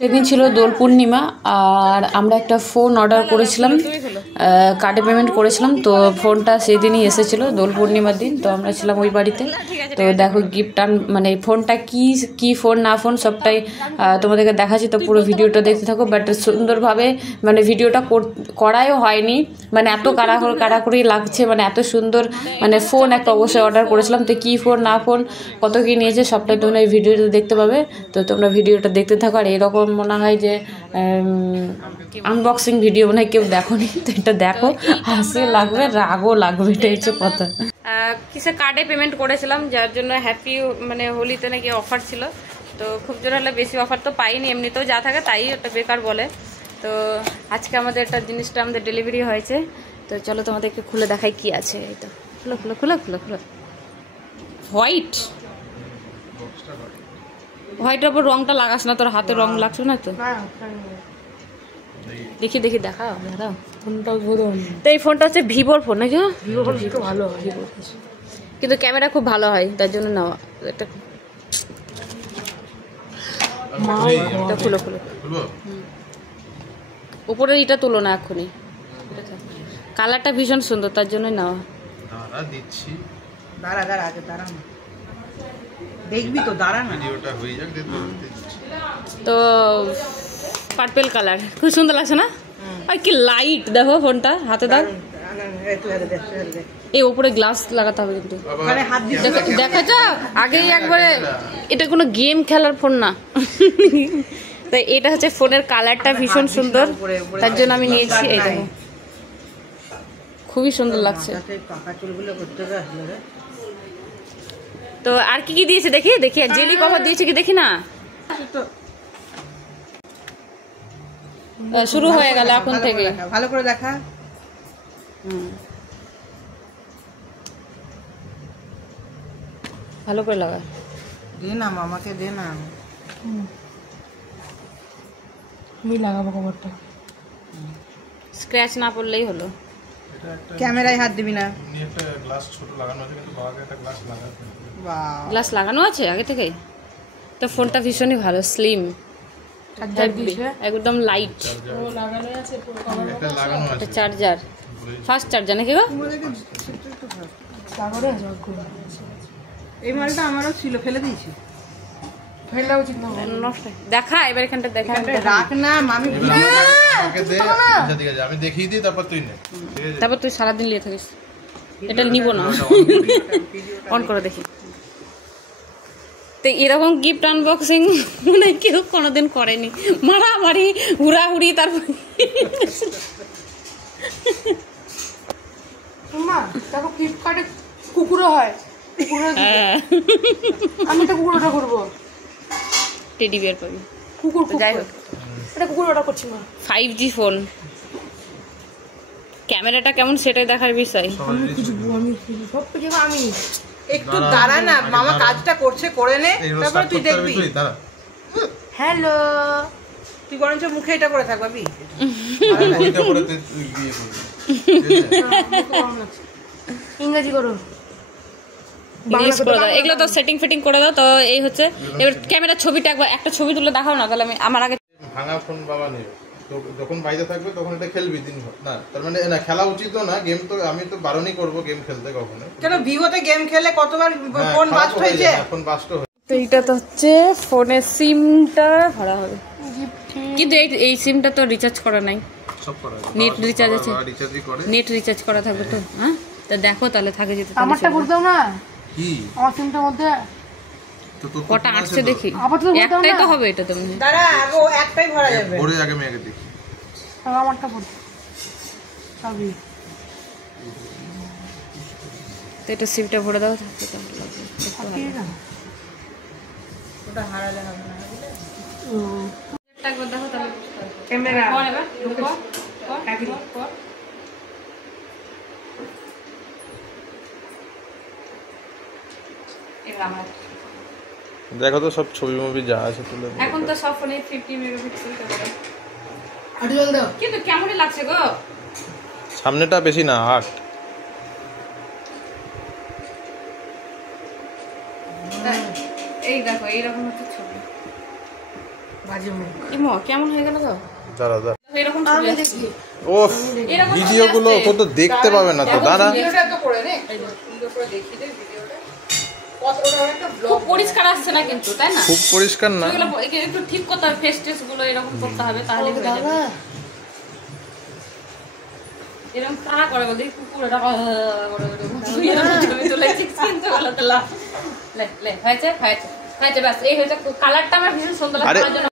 সেদিন ছিল দোল পূর্ণিমা আর আমরা একটা ফোন অর্ডার করেছিলাম, কার্ডে পেমেন্ট করেছিলাম। তো ফোনটা সেদিনই এসেছিলো দোল পূর্ণিমার দিন। তো আমরা ছিলাম ওই বাড়িতে। তো দেখো গিফট মানে ফোনটা কি ফোন না ফোন সবটাই তোমাদেরকে দেখাচ্ছি। তো পুরো ভিডিওটা দেখতে থাকো। বাট সুন্দরভাবে মানে ভিডিওটা করাও হয়নি, মানে এত কাড়াকড়ি লাগছে, মানে এত সুন্দর মানে ফোন একটা অবশ্যই অর্ডার করেছিলাম। তো কী ফোন না ফোন কত কী নিয়েছে সবটাই তোমরা এই ভিডিওটা দেখতে পাবে। তো তোমরা ভিডিওটা দেখতে থাকো। আর এরকম মনে হয় যে আনবক্সিং ভিডিও মনে হয় কেউ দেখো নি, তো এটা দেখো, হাসি লাগবে রাগও লাগবে, এটা হচ্ছে কথা। কিসে কার্ডে পেমেন্ট করেছিলাম, যার জন্য হ্যাপি মানে হোলিতে নাকি অফার ছিল। তো খুব জোর হলে বেশি অফার তো পাইনি, এমনিতেও যা থাকে তাই ওটা বেকার বলে। তো আজকে আমাদের একটা জিনিসটা আমাদের ডেলিভারি হয়েছে। তো চলো তোমাদেরকে খুলে দেখাই কি আছে। এই তো খুলো খুলো খুলো খুলো খুলো। হোয়াইটের ওপর রংটা লাগাস না, তোর হাতে রং লাগছে না তো। দেখি দেখাও ফোনটা। তো এই ফোনটা হচ্ছে ভিভোর ফোন নাকি? ভিভো ফোন একটু ভালো হয়, কিন্তু ক্যামেরা খুব ভালো হয়, তার জন্য নেওয়া। একটা খুলো খুলো উপরে এটা তুলো না এক্ষুনি, কালারটা ভীষণ সুন্দর, তার জন্যই নেওয়া। দেখবি তো, দাঁড়া না, তো পার্পল কালার খুব সুন্দর লাগছে না? আর কি লাইট দেখো ফোনটা, হাতে দাও। এই উপরে গ্লাস লাগাতে হবে কিন্তু, দেখা যাক আগেই একবারে। এটা কোনো গেম খেলার ফোন না। তাই এটা হচ্ছে ফোনের কালারটা ভীষণ সুন্দর, তার জন্য আমি নিয়েছি। এই দেখো খুবই সুন্দর লাগছে। তো আর কি দিয়েছে দেখি আর জেলি কভার দিয়েছে কি দেখি না। শুরু হয়ে গেল এখন থেকে, ভালো করে দেখা। ভালো করে লাগা, দে না মামাকে, দে না। আমি লাগাবো কভারটা, স্ক্র্যাচ না পড়লেই হলো। ক্যামেরায় হাত দিবি না। একটা গ্লাস ছোট লাগানো আছে, কিন্তু বাবাকে একটা গ্লাস লাগাতে হবে। গ্লাস লাগানো আছে আগে থেকেই। তো ফোনটা ভীষণই ভালো, স্লিম, একদম লাইট। এটা চার্জার, ফাস্ট চার্জার নাকি গো? এই মালটা আমারও ছিল, ফেলে দিয়েছি। ফেলা উচিত না, নষ্ট। দেখা এবার এখানটা দেখা, রাখ না মামি, আমি দেখিয়ে দিই, তারপর তুই নে। তারপর তুই সারাদিন নিয়ে থাকিস। এটা নিব না, অন করে দেখি। তো এরকম গিফট আনবক্সিং মানে কেউ কোনোদিন করেনি, মারামারি হুড়াহুড়ি। তারপর দেখো ফ্লিপকার্টে কুকুরও হয়, আমি তো কুকুর অর্ডার করবো, টেডি বিয়ার পাবি কুকুর। যাই হোক, এটা কুকুর অর্ডার করছি মা। 5G ফোন, ক্যামেরাটা কেমন সেটাই দেখার বিষয়। আমি একটু দাঁড়া না, মামা কাজটা করছে, করে নে, তারপরে তুই দেখবি। হ্যালো, তুই বরঞ্চ মুখে এটা করে থাক ভাবি। ইংরেজি করো, ইংলিশ করে দাও, এগুলো তো সেটিং ফিটিং করে দাও। তো এই হচ্ছে এবার ক্যামেরার ছবিটা একবার একটা ছবি তুলে দেখাও না, তাহলে আমি আমার আগে। ভাঙা ফোন বাবা নেবে, তো যখন বাইরে থাকবে তখন এটা খেলবি দিনভর। না তার মানে না খেলা উচিত না, গেম তো আমি তো বারণই করবো গেম খেলতে কখনো। কেন ভিভোতে গেম খেলে কতবার ফোন বাস্ট হয়েছে, ফোন বাস্ট হয়েছে। তো এইটা তো হচ্ছে ফোনের সিমটা ভরা হবে, কিন্তু এই সিমটা তো রিচার্জ করা নাই, সব করা নেট রিচার্জ আছে, রিচার্জই করে, নেট রিচার্জ করা থাকবে তো। হ্যাঁ তো দেখো তাহলে থাকে যেতে। আমারটা বলতে দাও না, কি আমার সিমটার মধ্যে কটা আসছে দেখি, একটাই তো হবে এটা। তুমি দাঁড়া আগে একটাই ভরা যাবে, ওরে আগে আমি আগে দেখি। আমারটা বলতে সবই তো এটা সিমটা ভরে দাও, থাকবে তাহলে ওটা হারালে হবে না। একবার দেখো তাহলে ক্যামেরা দেখো তো সব ছবি মুভি যা আছে তুলে। এখন তো সব ফোনে 50 মেগাপিক্সেল ক্যামেরা, কিন্তু কেমনই লাগছে গো। সামনেটা বেশি না, 8। এই দেখো এইরকম হচ্ছে ছবি। বাজে মুখ। ইমো কেমন হয়ে গেল গো? দাঁড়া এরকম আমি দেখি। ও ভিডিওগুলো কত দেখতে পাবে না তো দাঁড়া ভিডিওটা তো করে নে, সুন্দর করে দেখিয়ে দে ভিডিওটা। কতটা একটা ব্লগ খুব পরিষ্কার আসছে না কিন্তু, তাই না? খুব পরিষ্কার না এগুলো একটু ঠিক করতে হবে, ফেস টেস গুলো এরকম করতে হবে, তাহলে হয়ে যাবে। এরকম কারা করে বল দেখি, কুকুর এটা ছবি তুলেছি কিন্তু ভালো তো লাভ। লে লে হয়েছে হয়েছে হয়েছে, ব্যাস এই হয়েছে। কালারটা আমার ভীষণ সুন্দর লাগছে, তার জন্য